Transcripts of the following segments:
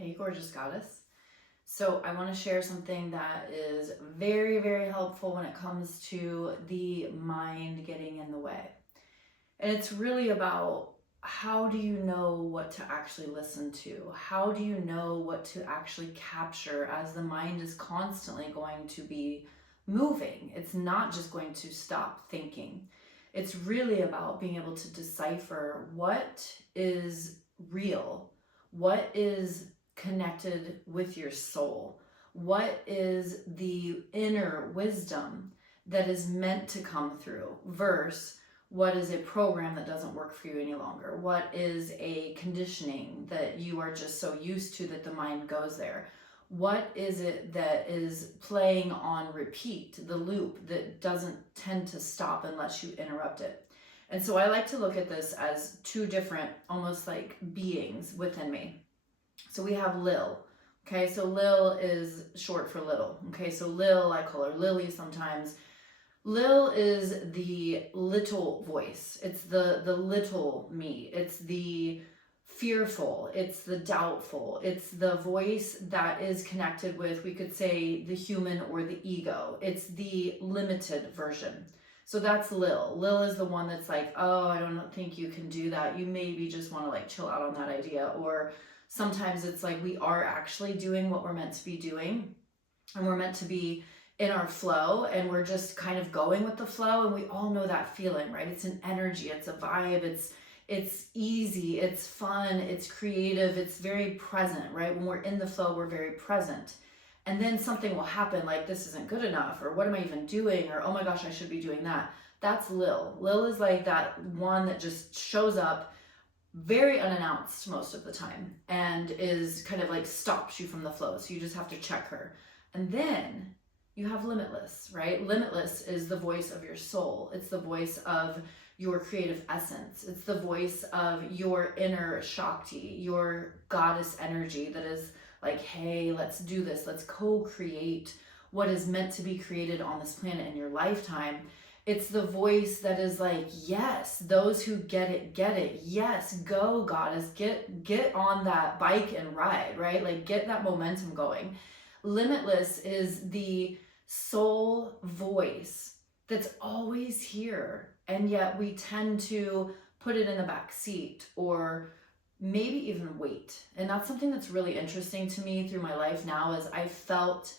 Hey, gorgeous goddess. So, I want to share something that is very, very helpful when it comes to the mind getting in the way. And it's really about how do you know what to actually listen to? How do you know what to actually capture as the mind is constantly going to be moving? It's not just going to stop thinking. It's really about being able to decipher what is real, what is connected with your soul, what is the inner wisdom that is meant to come through, versus what is a program that doesn't work for you any longer? What is a conditioning that you are just so used to that the mind goes there? What is it that is playing on repeat, the loop that doesn't tend to stop unless you interrupt it? And so I like to look at this as two different, almost like beings within me. So we have Lil. Okay, so Lil is short for little. Okay, so Lil, I call her Lily sometimes. Lil is the little voice. It's the little me. It's the fearful. It's the doubtful. It's the voice that is connected with, we could say, the human or the ego. It's the limited version. So that's Lil. Lil is the one that's like, oh, I don't think you can do that. You maybe just want to like chill out on that idea. Or sometimes it's like we are actually doing what we're meant to be doing, and we're meant to be in our flow, and we're just kind of going with the flow. And we all know that feeling, right? It's an energy, it's a vibe, it's easy, it's fun, it's creative, it's very present, right? When we're in the flow, we're very present. And then something will happen like, this isn't good enough, or what am I even doing, or oh my gosh, I should be doing that. That's Lil. Lil is like that one that just shows up very unannounced most of the time and is kind of like stops you from the flow. So you just have to check her. And then you have Limitless, right? Limitless is the voice of your soul. It's the voice of your creative essence. It's the voice of your inner Shakti, your goddess energy that is like, hey, let's do this. Let's co-create what is meant to be created on this planet in your lifetime. It's the voice that is like, yes, those who get it, get it. Yes, go goddess, get on that bike and ride, right? Like get that momentum going. Limitless is the soul voice that's always here, and yet we tend to put it in the back seat or maybe even wait. And that's something that's really interesting to me through my life now, is I felt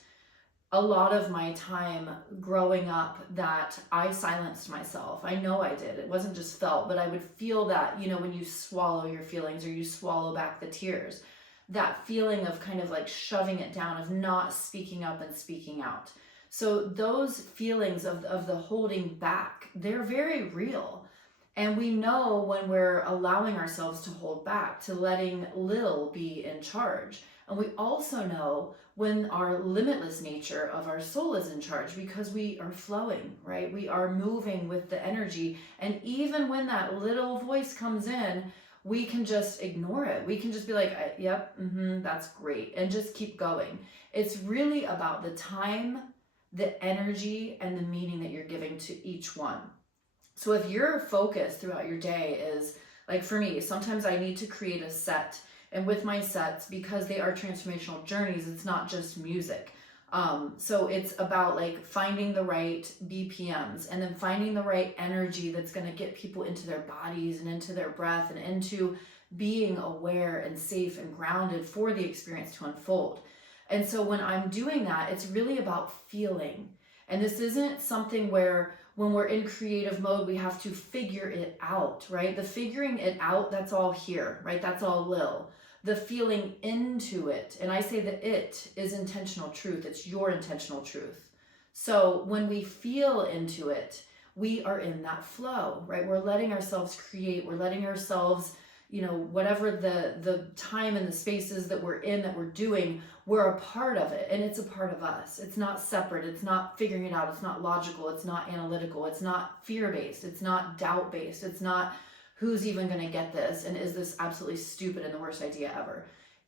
a lot of my time growing up that I silenced myself. I know I did. It wasn't just felt, but I would feel that, you know, when you swallow your feelings or you swallow back the tears, that feeling of kind of like shoving it down, of not speaking up and speaking out. So those feelings of the holding back, they're very real. And we know when we're allowing ourselves to hold back, to letting Lil be in charge. And we also know when our limitless nature of our soul is in charge, because we are flowing, right? We are moving with the energy. And even when that little voice comes in, we can just ignore it. We can just be like, yep, that's great, and just keep going. It's really about the time, the energy, and the meaning that you're giving to each one. So if your focus throughout your day is, like for me, sometimes I need to create a set. And with my sets, because they are transformational journeys, it's not just music. So it's about like finding the right BPMs, and then finding the right energy that's going to get people into their bodies and into their breath and into being aware and safe and grounded for the experience to unfold. And so when I'm doing that, it's really about feeling. And this isn't something where when we're in creative mode, we have to figure it out, right? The figuring it out, that's all here, right? That's all Lil. The feeling into it, and I say that it is intentional truth. It's your intentional truth. So when we feel into it, we are in that flow, right? We're letting ourselves create. We're letting ourselves, you know, whatever the time and the spaces that we're in, that we're doing, we're a part of it, and it's a part of us. It's not separate. It's not figuring it out. It's not logical. It's not analytical. It's not fear-based. It's not doubt-based. It's not who's even going to get this, and is this absolutely stupid and the worst idea ever.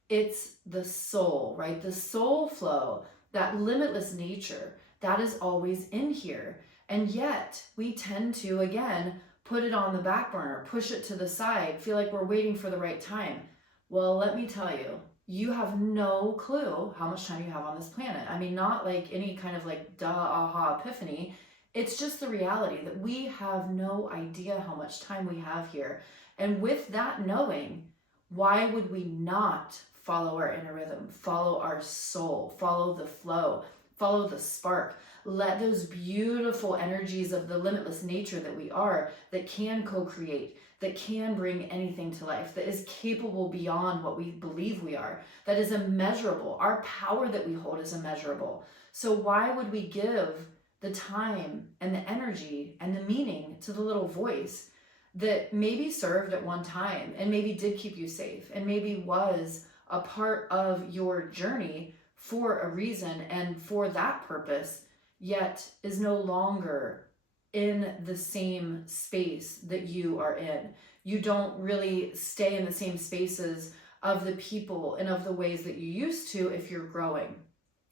It's the soul, right? The soul flow, that limitless nature, that is always in here. And yet we tend to, again, put it on the back burner, push it to the side, feel like we're waiting for the right time. Well, let me tell you, you have no clue how much time you have on this planet. I mean, not like any kind of like duh, aha, epiphany. It's just the reality that we have no idea how much time we have here. And with that knowing, why would we not follow our inner rhythm, follow our soul, follow the flow, follow the spark? Let those beautiful energies of the limitless nature that we are, that can co-create, that can bring anything to life, that is capable beyond what we believe we are, that is immeasurable. Our power that we hold is immeasurable. So why would we give the time and the energy and the meaning to the little voice that maybe served at one time and maybe did keep you safe and maybe was a part of your journey for a reason and for that purpose, yet is no longer in the same space that you are in? You don't really stay in the same spaces of the people and of the ways that you used to if you're growing.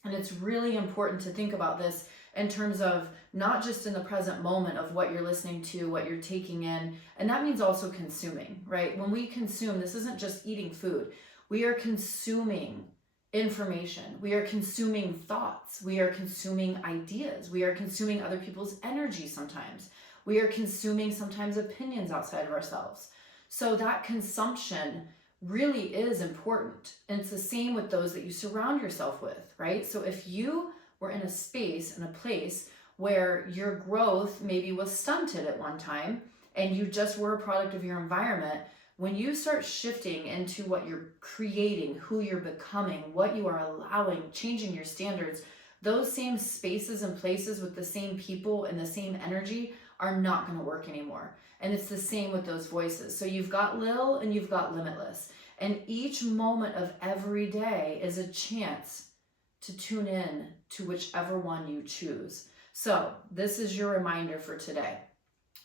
And it's really important to think about this in terms of not just in the present moment of what you're listening to, what you're taking in, and that means also consuming, right? When we consume, this isn't just eating food. We are consuming information. We are consuming thoughts. We are consuming ideas. We are consuming other people's energy sometimes. We are consuming sometimes opinions outside of ourselves. So that consumption really is important. And it's the same with those that you surround yourself with, right? So if you were in a space, in a place where your growth maybe was stunted at one time and you just were a product of your environment, when you start shifting into what you're creating, who you're becoming, what you are allowing, changing your standards, those same spaces and places with the same people and the same energy are not going to work anymore. And it's the same with those voices. So you've got Lil and you've got Limitless. And each moment of every day is a chance to tune in to whichever one you choose. So this is your reminder for today.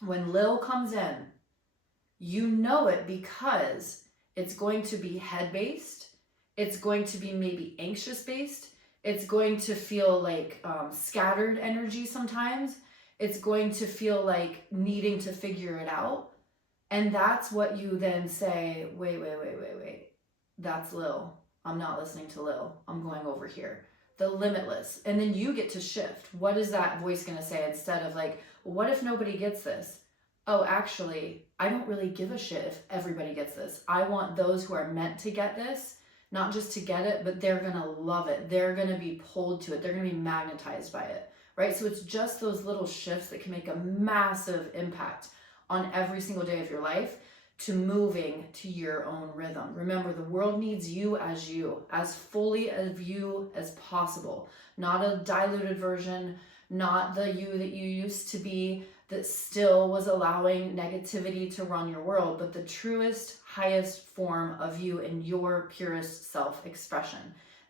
When Lil comes in, you know it because it's going to be head-based. It's going to be maybe anxious-based. It's going to feel like scattered energy sometimes. It's going to feel like needing to figure it out. And that's what you then say, wait. That's Lil. I'm not listening to Lil. I'm going over here. The Limitless. And then you get to shift. What is that voice going to say instead of like, what if nobody gets this? Oh, actually, I don't really give a shit if everybody gets this. I want those who are meant to get this, not just to get it, but they're going to love it. They're going to be pulled to it. They're going to be magnetized by it, right? So it's just those little shifts that can make a massive impact on every single day of your life to moving to your own rhythm. Remember, the world needs you, as fully of you as possible. Not a diluted version, not the you that you used to be, that still was allowing negativity to run your world, but the truest, highest form of you in your purest self-expression.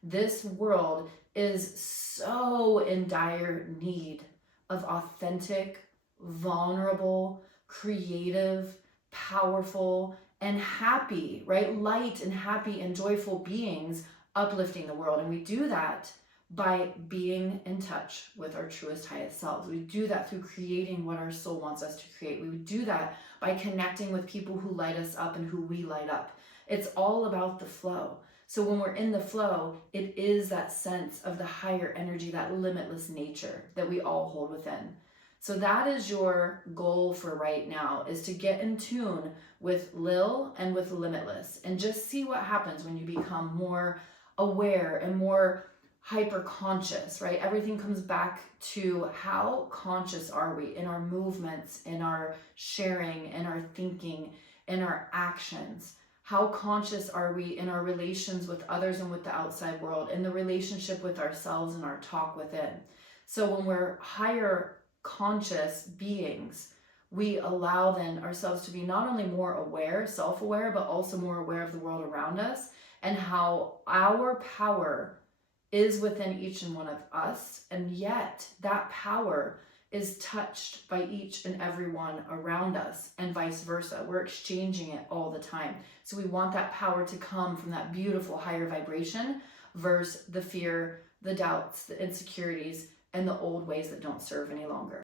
This world is so in dire need of authentic, vulnerable, creative, powerful, and happy, right? Light and happy and joyful beings uplifting the world. And we do that by being in touch with our truest, highest selves. We do that through creating what our soul wants us to create. We would do that by connecting with people who light us up and who we light up. It's all about the flow. So when we're in the flow, it is that sense of the higher energy, that limitless nature that we all hold within. So that is your goal for right now, is to get in tune with Lil and with Limitless and just see what happens when you become more aware and more hyper conscious, right? Everything comes back to how conscious are we in our movements, in our sharing, in our thinking, in our actions. How conscious are we in our relations with others and with the outside world, in the relationship with ourselves and our talk within? So when we're higher conscious beings, we allow then ourselves to be not only more aware, self-aware, but also more aware of the world around us and how our power is within each and one of us, and yet that power is touched by each and every one around us, and vice versa. We're exchanging it all the time. So we want that power to come from that beautiful higher vibration versus the fear, the doubts, the insecurities, and the old ways that don't serve any longer.